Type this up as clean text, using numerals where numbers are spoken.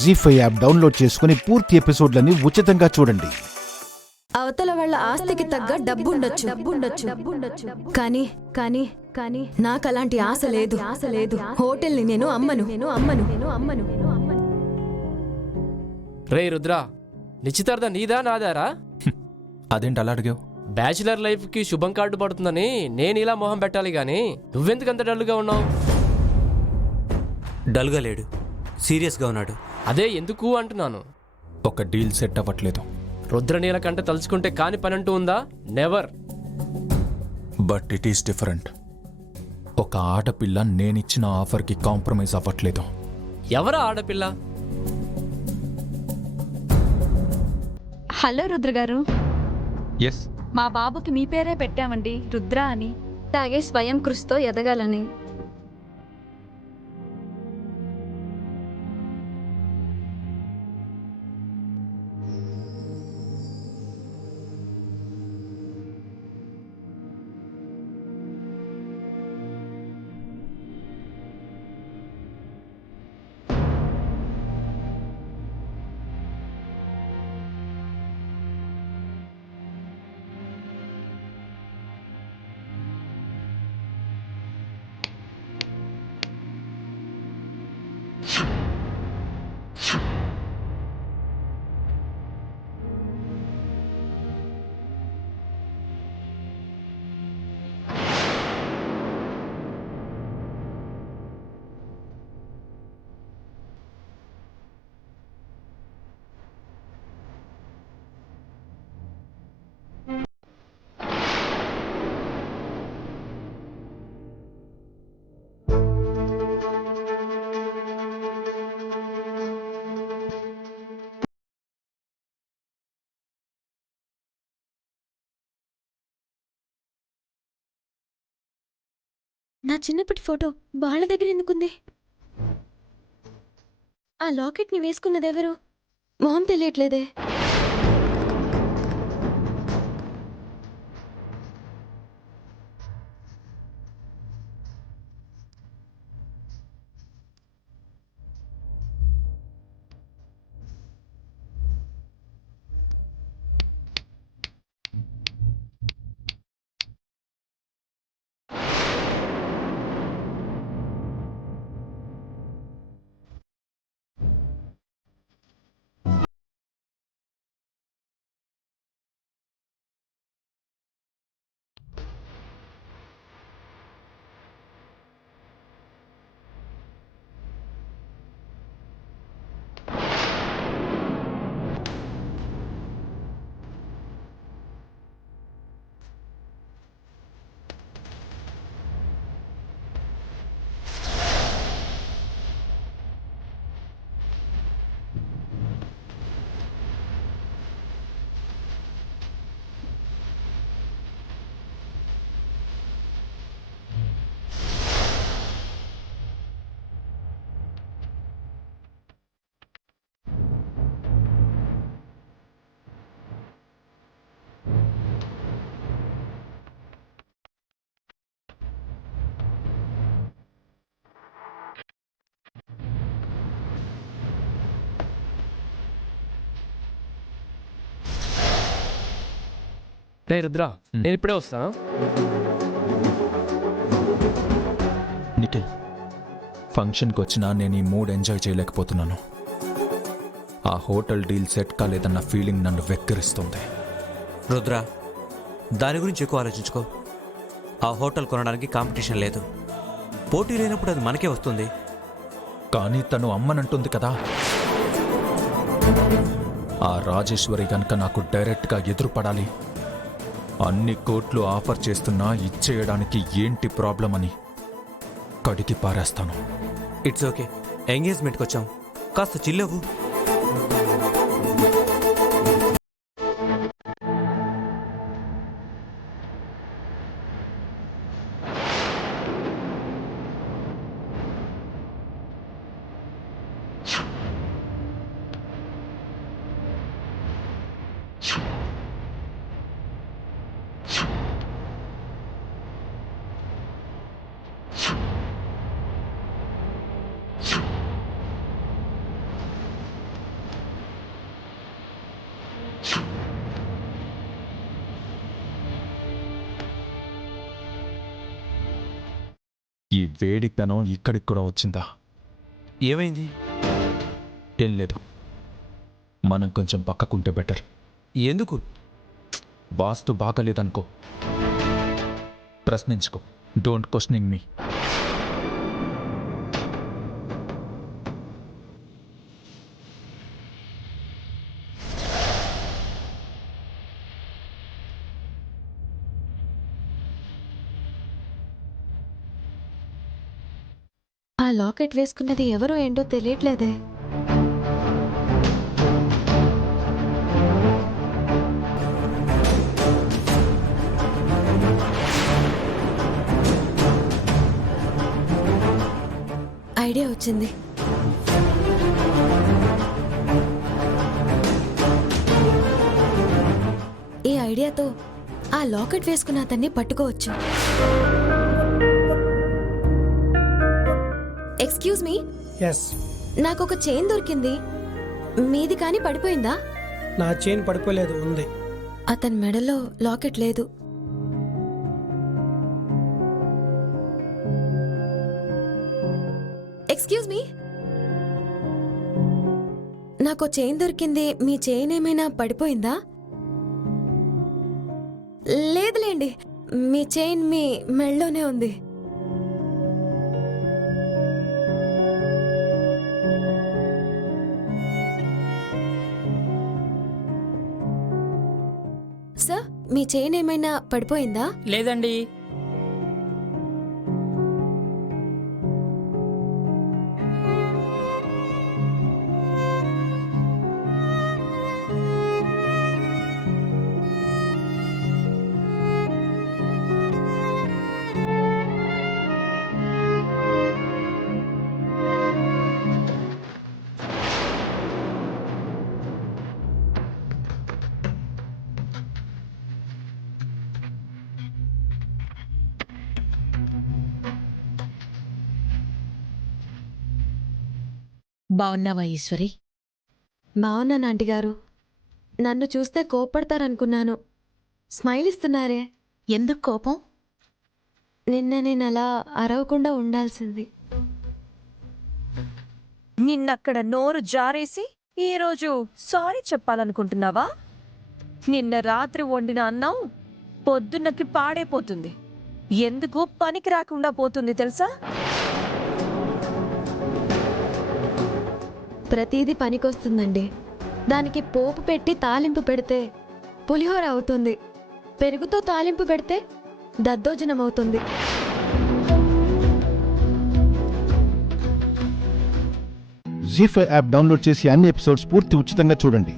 జీ5 app download చేసుకుని పూర్తి ఎపిసోడ్లని ఉచితంగా చూడండి. అవతల వాళ్ళ ఆస్తికి తగ్గ డబ్బుండొచ్చు కానీ కానీ కానీ నాకు అలాంటి ఆశ లేదు. హోటల్ని నేను అమ్మను. రే రుద్రా, నిశ్చితార్థం నీదా నాదారా? అదేంటి అలా అడిగావు? బ్యాచిలర్ లైఫ్ కి శుభం కార్డు పడుతుందని నేను ఇలా మొహం పెట్టాలి గాని నువ్వెందుకు అంత డల్గా ఉన్నావు? డల్గా లేడు, సీరియస్గా ఉన్నాడు. అదే ఎందుకు అంటున్నాను. ఒక డీల్ సెట్ అవ్వట్లేదు. రుద్రనీల కంటే తలుచుకుంటే కాని పని అంటూ ఉందా? Never. But it is different. ఒక ఆడపిల్ల నేనిచ్చిన ఆఫర్కి కాంప్రమైజ్ అవ్వట్లేదు. ఎవరా ఆడపిల్ల? హలో రుద్ర గారు. ఎస్, మా బాబుకి మీ పేరే పెట్టామండి, రుద్ర అని. తాగే స్వయం కృషితో ఎదగాలని. నా చిన్నప్పటి ఫోటో వాళ్ళ దగ్గర ఎందుకుంది? ఆ లాకెట్ని వేసుకున్నది ఎవరు? మొహం తెలియట్లేదే. రే రుద్రా, నేను ఇప్పుడే వస్తాను. నిఖిల్, ఫంక్షన్కి వచ్చినా నేను ఈ మూడ్ ఎంజాయ్ చేయలేకపోతున్నాను. ఆ హోటల్ డీల్ సెట్ కాలేదన్న ఫీలింగ్ నన్ను వెక్కిరిస్తుంది. రుద్ర, దాని గురించి ఎక్కువ ఆలోచించుకో. ఆ హోటల్ కొనడానికి కాంపిటీషన్ లేదు. పోటీ లేనప్పుడు అది మనకే వస్తుంది. కానీ తను అమ్మనంటుంది కదా. ఆ రాజేశ్వరి గనక నాకు డైరెక్ట్గా ఎదురుపడాలి. అన్ని కోట్లు ఆఫర్ చేస్తున్నా ఇచ్చేయడానికి ఏంటి ప్రాబ్లం అని కడిగి పారేస్తాను. ఇట్స్ ఓకే, ఎంగేజ్మెంట్కి వచ్చాం, కాస్త చిల్లవు. వేడితనం ఇక్కడికి కూడా వచ్చిందా? ఏమైంది? ఏం లేదు, మనం కొంచెం పక్కకుంటే బెటర్. ఎందుకు? వాస్తు బాగలేదనుకో, ప్రశ్నించుకో. Don't questioning me. ఆ లాకెట్ వేసుకున్నది ఎవరో ఏంటో తెలియట్లేదే. ఐడియా వచ్చింది. ఈ ఐడియాతో ఆ లాకెట్ వేసుకున్న అతన్ని పట్టుకోవచ్చు. ఎక్స్క్యూజ్ మీ, ఎస్, నాకు ఒక చైన్ దొరికింది. మీది కానీ పడిపోయిందా? నా చైన్ పడిపోలేదు, ఉంది. అతని మెడలో లాకెట్ లేదు. ఎక్స్క్యూజ్ మీ, నాకు చైన్ దొరికింది. మీ చైన్ ఏమైనా పడిపోయిందా? లేదులేండి, మీ చైన్ మీ మెడలోనే ఉంది. సార్, మీ చైన్ ఏమైనా పడిపోయిందా? లేదండి. బావున్నావా ఈశ్వరి? బావున్నాను ఆంటీ గారు. నన్ను చూస్తే కోప్పడతారనుకున్నాను. స్మైల్ ఇస్తున్నారే. ఎందుకు కోపం? నిన్న నేను అలా అరవకుండా ఉండాల్సింది. నిన్నక్కడ నోరు జారేసి ఈరోజు సారీ చెప్పాలనుకుంటున్నావా? నిన్న రాత్రి వండిన అన్నం పొద్దున్నకి పాడైపోతుంది. ఎందుకు పనికి రాకుండా పోతుంది తెలుసా? ప్రతిదీ పనికొస్తుందండి. దానికి పోపు పెట్టి తాలింపు పెడితే పులిహోర అవుతుంది. పెరుగుతో తాలింపు పెడితే దద్దోజనం అవుతుంది. జీ5 యాప్ డౌన్లోడ్ చేసి అన్ని ఎపిసోడ్స్ పూర్తి ఉచితంగా చూడండి.